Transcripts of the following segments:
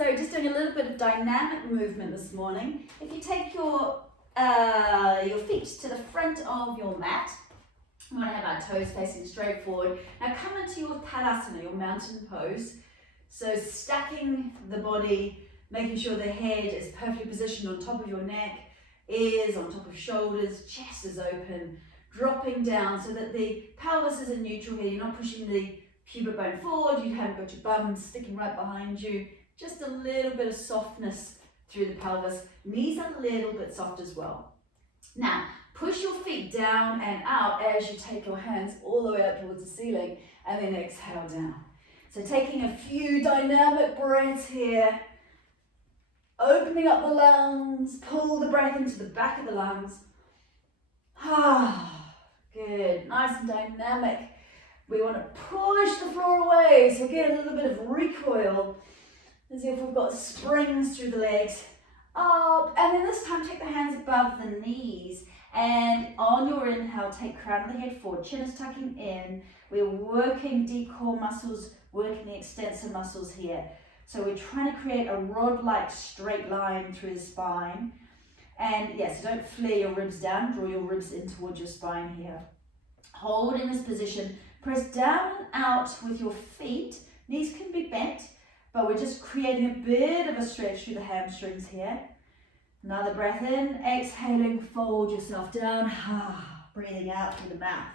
So just doing a little bit of dynamic movement this morning. If you take your feet to the front of your mat, we want to have our toes facing straight forward. Now come into your tadasana, your mountain pose. So stacking the body, making sure the head is perfectly positioned on top of your neck, ears on top of shoulders, chest is open, dropping down so that the pelvis is in neutral here. You're not pushing the pubic bone forward, you haven't got your bum sticking right behind you. Just a little bit of softness through the pelvis. Knees are a little bit soft as well. Now, push your feet down and out as you take your hands all the way up towards the ceiling and then exhale down. So taking a few dynamic breaths here, opening up the lungs, pull the breath into the back of the lungs. Good, nice and dynamic. We want to push the floor away, so get a little bit of recoil, as if we've got springs through the legs. Up, and then this time take the hands above the knees, and on your inhale, take crown of the head forward, chin is tucking in. We're working deep core muscles, working the extensor muscles here. So we're trying to create a rod-like straight line through the spine. And yes, don't flare your ribs down, draw your ribs in towards your spine here. Hold in this position, press down and out with your feet. Knees can be bent, but we're just creating a bit of a stretch through the hamstrings here. Another breath in, exhaling, fold yourself down, breathing out through the mouth.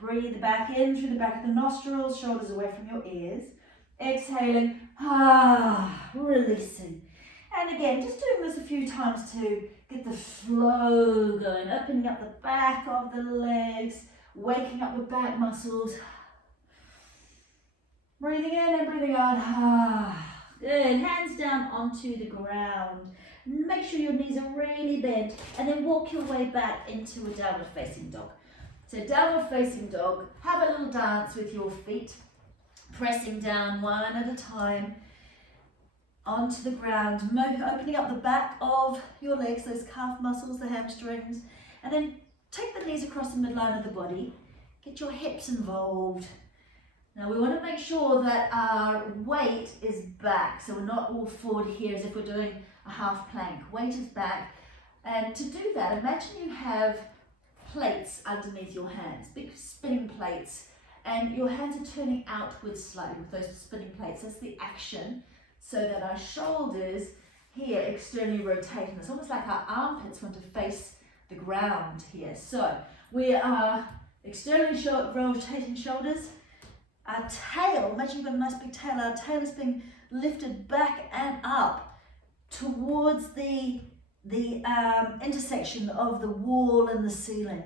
Breathe back in through the back of the nostrils, shoulders away from your ears. Exhaling, releasing. And again, just doing this a few times to get the flow going, opening up the back of the legs, waking up the back muscles. Breathing in and breathing out. Good. Hands down onto the ground. Make sure your knees are really bent and then walk your way back into a downward facing dog. So downward facing dog, have a little dance with your feet, pressing down one at a time onto the ground, opening up the back of your legs, those calf muscles, the hamstrings, and then take the knees across the midline of the body, get your hips involved. Now we want to make sure that our weight is back, so we're not all forward here as if we're doing a half plank. Weight is back, and to do that, imagine you have plates underneath your hands, big spinning plates, and your hands are turning outwards slightly with those spinning plates. That's the action, so that our shoulders here externally rotate, and it's almost like our armpits want to face the ground here. So we are externally rotating shoulders. Our tail, imagine you've got a nice big tail, our tail is being lifted back and up towards the intersection of the wall and the ceiling.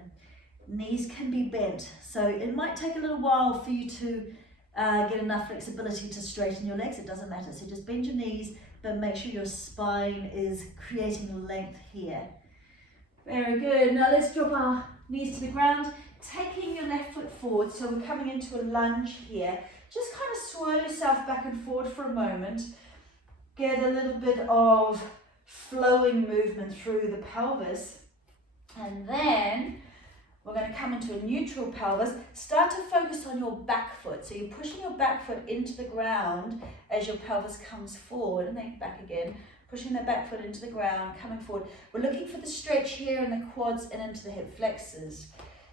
Knees can be bent, so it might take a little while for you to get enough flexibility to straighten your legs. It doesn't matter, so just bend your knees, but make sure your spine is creating length here. Very good. Now let's drop our knees to the ground, taking your left foot forward, so we're coming into a lunge here. Just kind of swirl yourself back and forward for a moment. Get a little bit of flowing movement through the pelvis, and then we're going to come into a neutral pelvis. Start to focus on your back foot, so you're pushing your back foot into the ground as your pelvis comes forward, and then back again, pushing the back foot into the ground, coming forward. We're looking for the stretch here in the quads and into the hip flexors.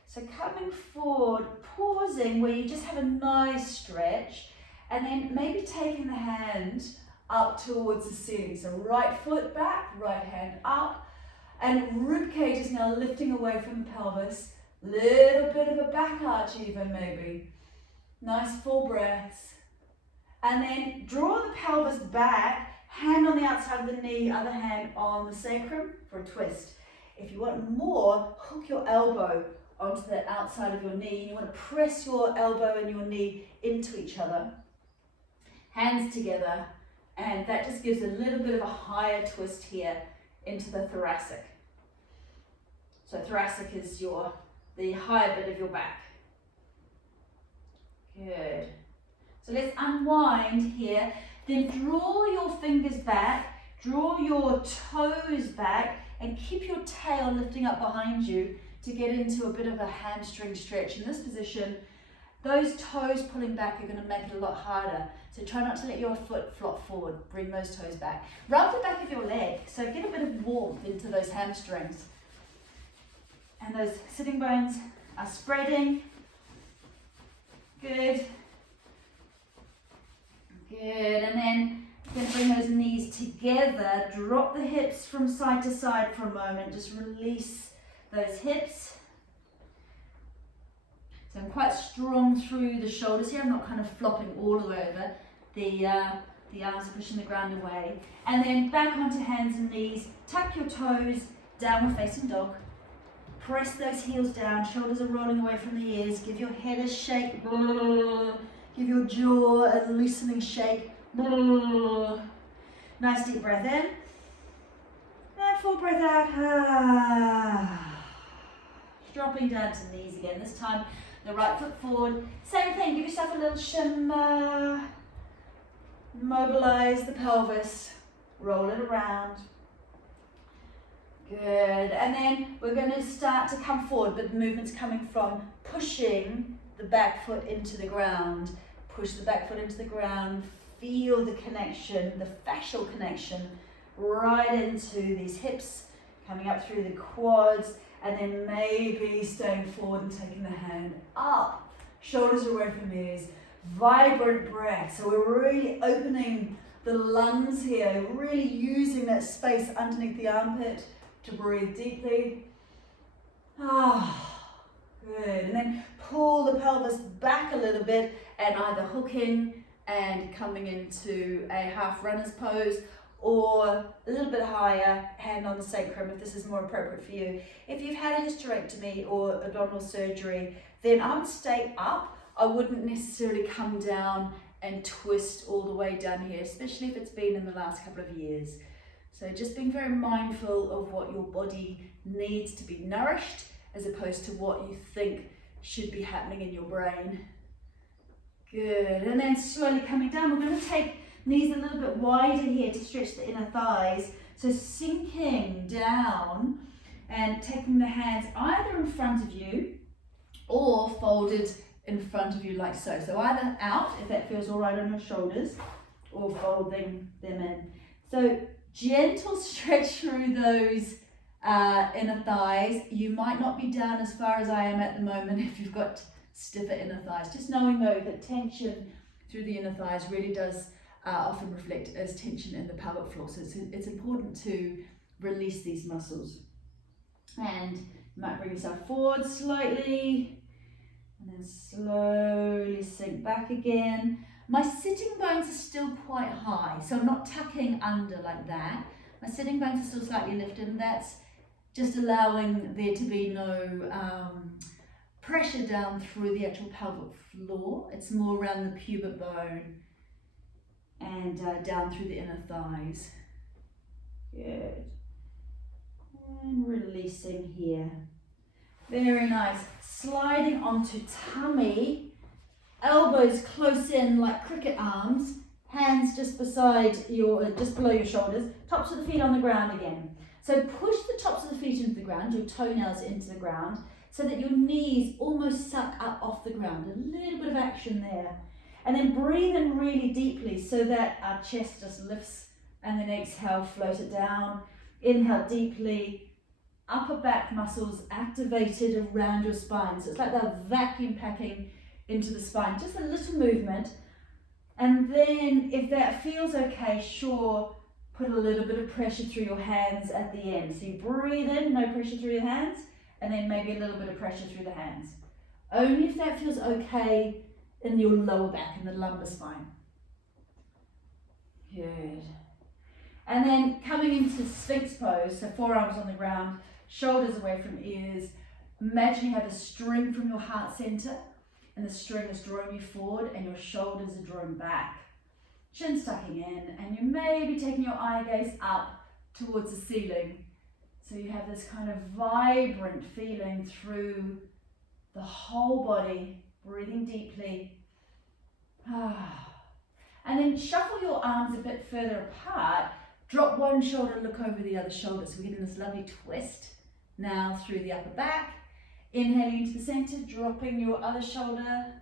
So coming forward, pausing where you just have a nice stretch, and then maybe taking the hand up towards the ceiling. So right foot back, right hand up, and rib cage is now lifting away from the pelvis. Little bit of a back arch even maybe. Nice full breaths. And then draw the pelvis back, hand on the outside of the knee, other hand on the sacrum for a twist. If you want more, hook your elbow onto the outside of your knee. You want to press your elbow and your knee into each other. Hands together, and that just gives a little bit of a higher twist here into the thoracic. So thoracic is the higher bit of your back. Good. So let's unwind here. Then draw your fingers back, draw your toes back, and keep your tail lifting up behind you to get into a bit of a hamstring stretch. In this position, Those toes pulling back are going to make it a lot harder. So try not to let your foot flop forward. Bring those toes back. Rub the back of your leg. So get a bit of warmth into those hamstrings. And those sitting bones are spreading. Good. Good. And then you're going to bring those knees together. Drop the hips from side to side for a moment. Just release those hips. So I'm quite strong through the shoulders here. I'm not kind of flopping all the way over. The arms are pushing the ground away. And then back onto hands and knees. Tuck your toes, downward facing dog. Press those heels down. Shoulders are rolling away from the ears. Give your head a shake. Give your jaw a loosening shake. Nice deep breath in. And full breath out. Dropping down to the knees again. This time the right foot forward. Same thing, give yourself a little shimmer. Mobilize the pelvis. Roll it around. Good. And then we're going to start to come forward, but the movement's coming from pushing the back foot into the ground. Push the back foot into the ground. Feel the connection, the fascial connection, right into these hips, coming up through the quads. And then maybe staying forward and taking the hand up. Shoulders away from ears. Vibrant breath. So we're really opening the lungs here, really using that space underneath the armpit to breathe deeply. Good. And then pull the pelvis back a little bit and either hooking and coming into a half runner's pose, or a little bit higher, hand on the sacrum if this is more appropriate for you. If you've had a hysterectomy or abdominal surgery, then I would stay up. I wouldn't necessarily come down and twist all the way down here, especially if it's been in the last couple of years. So just being very mindful of what your body needs to be nourished as opposed to what you think should be happening in your brain. Good, and then slowly coming down, we're going to take knees a little bit wider here to stretch the inner thighs. So sinking down and taking the hands either in front of you or folded in front of you like so. So either out, if that feels all right on your shoulders, or folding them in. So gentle stretch through those inner thighs. You might not be down as far as I am at the moment if you've got stiffer inner thighs. Just knowing though that tension through the inner thighs really does often reflect as tension in the pelvic floor. So it's important to release these muscles. And you might bring yourself forward slightly and then slowly sink back again. My sitting bones are still quite high, so I'm not tucking under like that. My sitting bones are still slightly lifted, and that's just allowing there to be no pressure down through the actual pelvic floor. It's more around the pubic bone and down through the inner thighs. Good. And releasing here. Very nice. Sliding onto tummy, elbows close in like cricket arms, hands just below your shoulders, tops of the feet on the ground again. So push the tops of the feet into the ground, your toenails into the ground, so that your knees almost suck up off the ground. A little bit of action there. And then breathe in really deeply so that our chest just lifts, and then exhale, float it down. Inhale deeply. Upper back muscles activated around your spine. So it's like they're vacuum packing into the spine. Just a little movement. And then if that feels okay, sure, put a little bit of pressure through your hands at the end. So you breathe in, no pressure through your hands, and then maybe a little bit of pressure through the hands. Only if that feels okay in your lower back, in the lumbar spine. Good. And then coming into Sphinx pose, so forearms on the ground, shoulders away from ears. Imagine you have a string from your heart center, and the string is drawing you forward, and your shoulders are drawing back. Chin's tucking in, and you may be taking your eye gaze up towards the ceiling. So you have this kind of vibrant feeling through the whole body, breathing deeply. And then shuffle your arms a bit further apart. Drop one shoulder, look over the other shoulder. So we're getting this lovely twist now through the upper back. Inhaling into the center, dropping your other shoulder,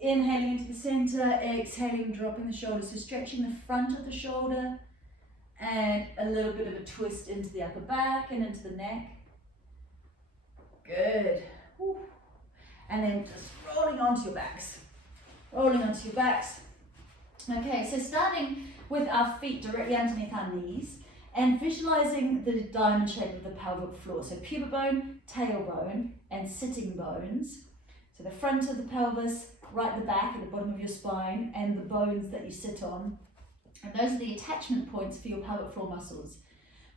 Inhaling into the center, exhaling, dropping the shoulders. So stretching the front of the shoulder and a little bit of a twist into the upper back and into the neck. Good. Whew. And then just rolling onto your backs. Rolling onto your backs. Okay, so starting with our feet directly underneath our knees and visualizing the diamond shape of the pelvic floor. So pubic bone, tailbone, and sitting bones. So the front of the pelvis, right at the back at the bottom of your spine, and the bones that you sit on. And those are the attachment points for your pelvic floor muscles.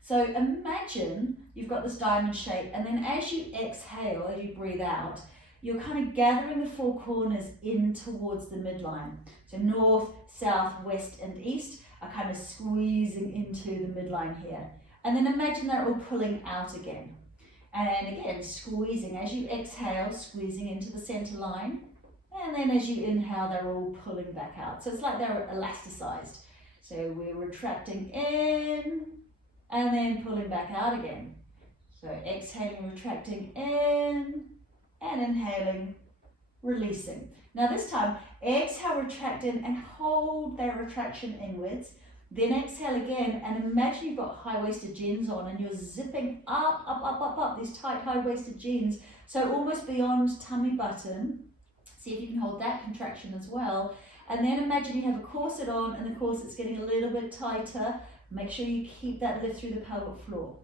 So imagine you've got this diamond shape, and then as you exhale, as you breathe out, you're kind of gathering the four corners in towards the midline. So north, south, west, and east are kind of squeezing into the midline here. And then imagine they're all pulling out again. And again, squeezing. As you exhale, squeezing into the center line. And then as you inhale, they're all pulling back out. So it's like they're elasticized. So we're retracting in and then pulling back out again. So exhaling, retracting in and inhaling, releasing. Now this time, exhale, retract in and hold that retraction inwards. Then exhale again and imagine you've got high-waisted jeans on and you're zipping up, up, up, up, up, these tight high-waisted jeans. So almost beyond tummy button. See if you can hold that contraction as well. And then imagine you have a corset on and the corset's getting a little bit tighter. Make sure you keep that lift through the pelvic floor.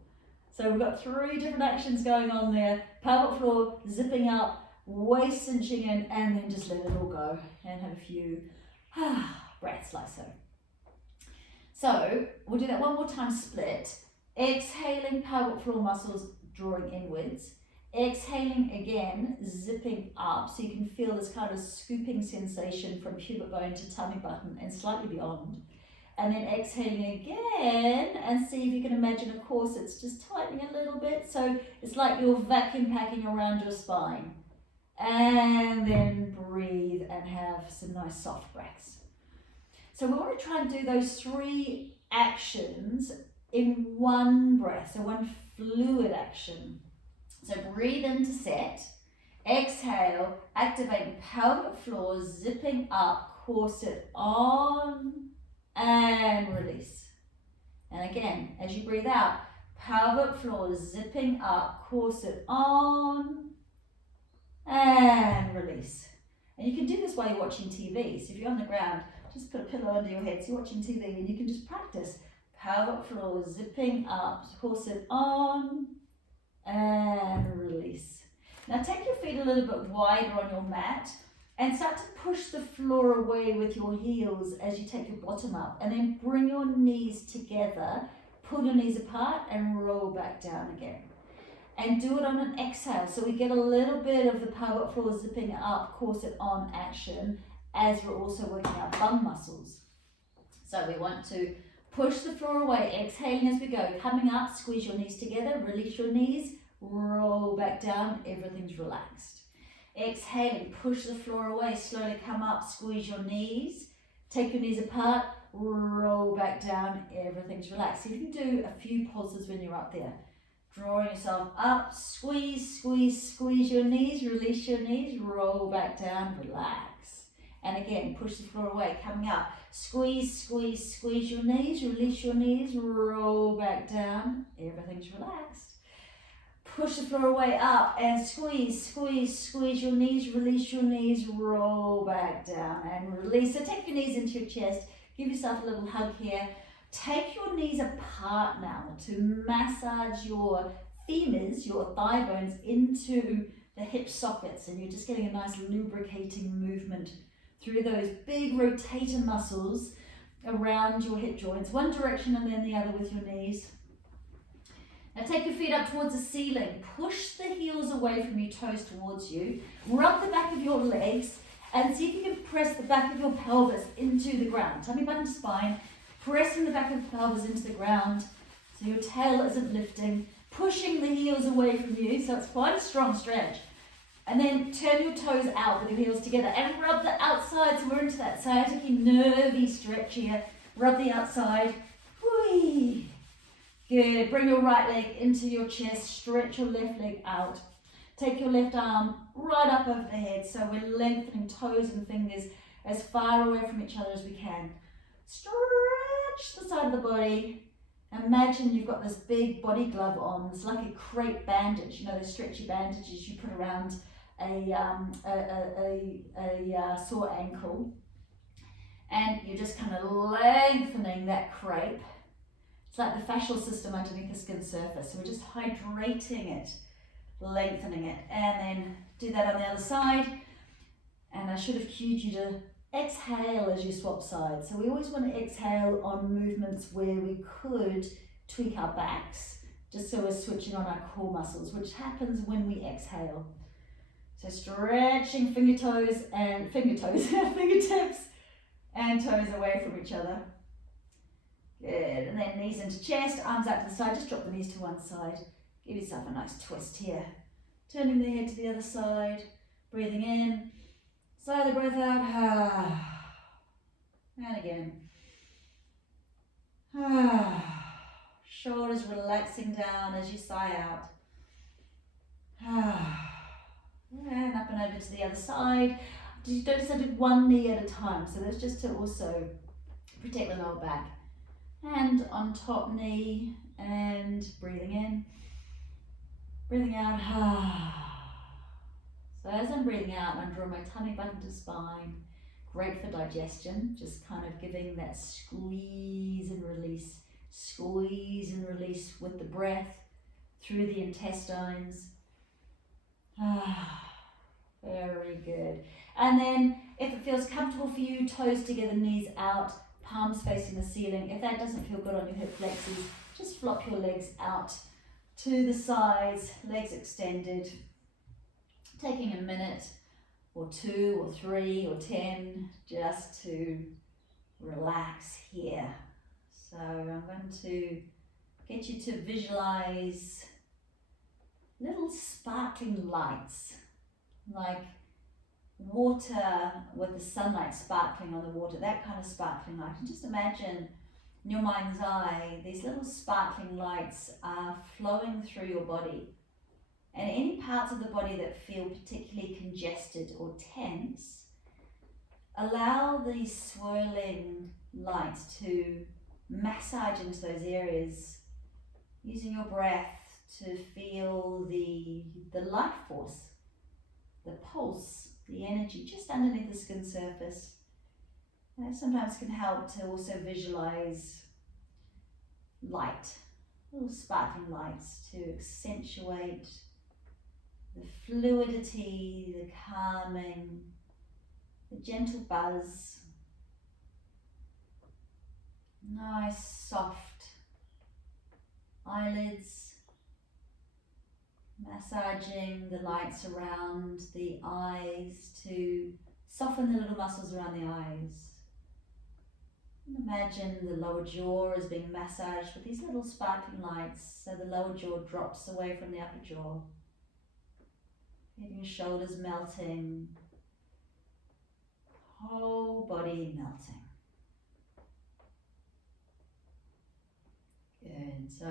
So we've got 3 different actions going on there. Pelvic floor, zipping up, waist cinching in, and then just let it all go. And have a few breaths like so. So we'll do that one more time, split. Exhaling, pelvic floor muscles drawing inwards. Exhaling again, zipping up, so you can feel this kind of scooping sensation from pubic bone to tummy button and slightly beyond. And then exhaling again, and see if you can imagine a corset's just tightening a little bit, so it's like you're vacuum packing around your spine. And then breathe and have some nice soft breaths. So we want to try and do those 3 actions in one breath, so one fluid action. So breathe in to set, exhale, activating pelvic floor, zipping up, corset on, and release. And again, as you breathe out, pelvic floor, zipping up, corset on, and release. And you can do this while you're watching TV. So if you're on the ground, just put a pillow under your head so you're watching TV and you can just practice. Pelvic floor, zipping up, corset on, and release. Now take your feet a little bit wider on your mat and start to push the floor away with your heels as you take your bottom up, and then bring your knees together, pull your knees apart and roll back down again. And do it on an exhale, so we get a little bit of the pelvic floor zipping up, corset on action as we're also working our bum muscles. So we want to push the floor away, exhaling as we go, coming up, squeeze your knees together, release your knees, roll back down, everything's relaxed. Exhaling, push the floor away, slowly come up, squeeze your knees, take your knees apart, roll back down, everything's relaxed. So you can do a few pulses when you're up there. Drawing yourself up, squeeze, squeeze, squeeze your knees, release your knees, roll back down, relax. And again, push the floor away, coming up, squeeze, squeeze, squeeze your knees, release your knees, roll back down, everything's relaxed. Push the floor away up and squeeze, squeeze, squeeze your knees, release your knees, roll back down and release. So take your knees into your chest, give yourself a little hug here. Take your knees apart now to massage your femurs, your thigh bones into the hip sockets, and you're just getting a nice lubricating movement through those big rotator muscles around your hip joints, one direction and then the other with your knees. Now take your feet up towards the ceiling, push the heels away from your toes towards you, rub the back of your legs and see if you can press the back of your pelvis into the ground. Tummy button to spine, pressing the back of the pelvis into the ground so your tail isn't lifting, pushing the heels away from you, so it's quite a strong stretch. And then turn your toes out with your heels together and rub the outside, so we're into that sciatic nervy stretch here. Rub the outside. Whee! Good. Bring your right leg into your chest, stretch your left leg out. Take your left arm right up over the head, so we're lengthening toes and fingers as far away from each other as we can. Stretch the side of the body. Imagine you've got this big body glove on. It's like a crepe bandage, you know, those stretchy bandages you put around a sore ankle. And you're just kind of lengthening that crepe. It's like the fascial system underneath the skin surface. So we're just hydrating it, lengthening it, and then do that on the other side. And I should have cued you to exhale as you swap sides. So we always want to exhale on movements where we could tweak our backs, just so we're switching on our core muscles, which happens when we exhale. So stretching fingertips and toes away from each other. Good, and then knees into chest, arms out to the side, just drop the knees to one side. Give yourself a nice twist here. Turning the head to the other side, breathing in, sigh the breath out, and again. Shoulders relaxing down as you sigh out. And up and over to the other side. You don't just do one knee at a time, so that's just to also protect the lower back. Hand on top knee and breathing in, breathing out. So as I'm breathing out, I'm drawing my tummy button to spine. Great for digestion, just kind of giving that squeeze and release with the breath through the intestines. Very good. And then if it feels comfortable for you, toes together, knees out, palms facing the ceiling. If that doesn't feel good on your hip flexors, just flop your legs out to the sides, legs extended. Taking a minute or 2 or 3 or 10 just to relax here. So I'm going to get you to visualize little sparkling lights, like water with the sunlight sparkling on the water, that kind of sparkling light. And just imagine in your mind's eye, these little sparkling lights are flowing through your body. And any parts of the body that feel particularly congested or tense, allow these swirling lights to massage into those areas, using your breath to feel the life force, the pulse, the energy just underneath the skin surface. That sometimes can help to also visualize light, little sparkling lights to accentuate the fluidity, the calming, the gentle buzz. Nice soft eyelids, massaging the lights around the eyes to soften the little muscles around the eyes. And imagine the lower jaw is being massaged with these little sparkling lights, so the lower jaw drops away from the upper jaw. Feeling your shoulders melting, whole body melting. Good, so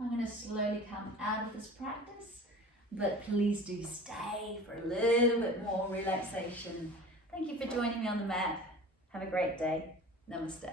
I'm going to slowly come out of this practice, but please do stay for a little bit more relaxation. Thank you for joining me on the mat. Have a great day. Namaste.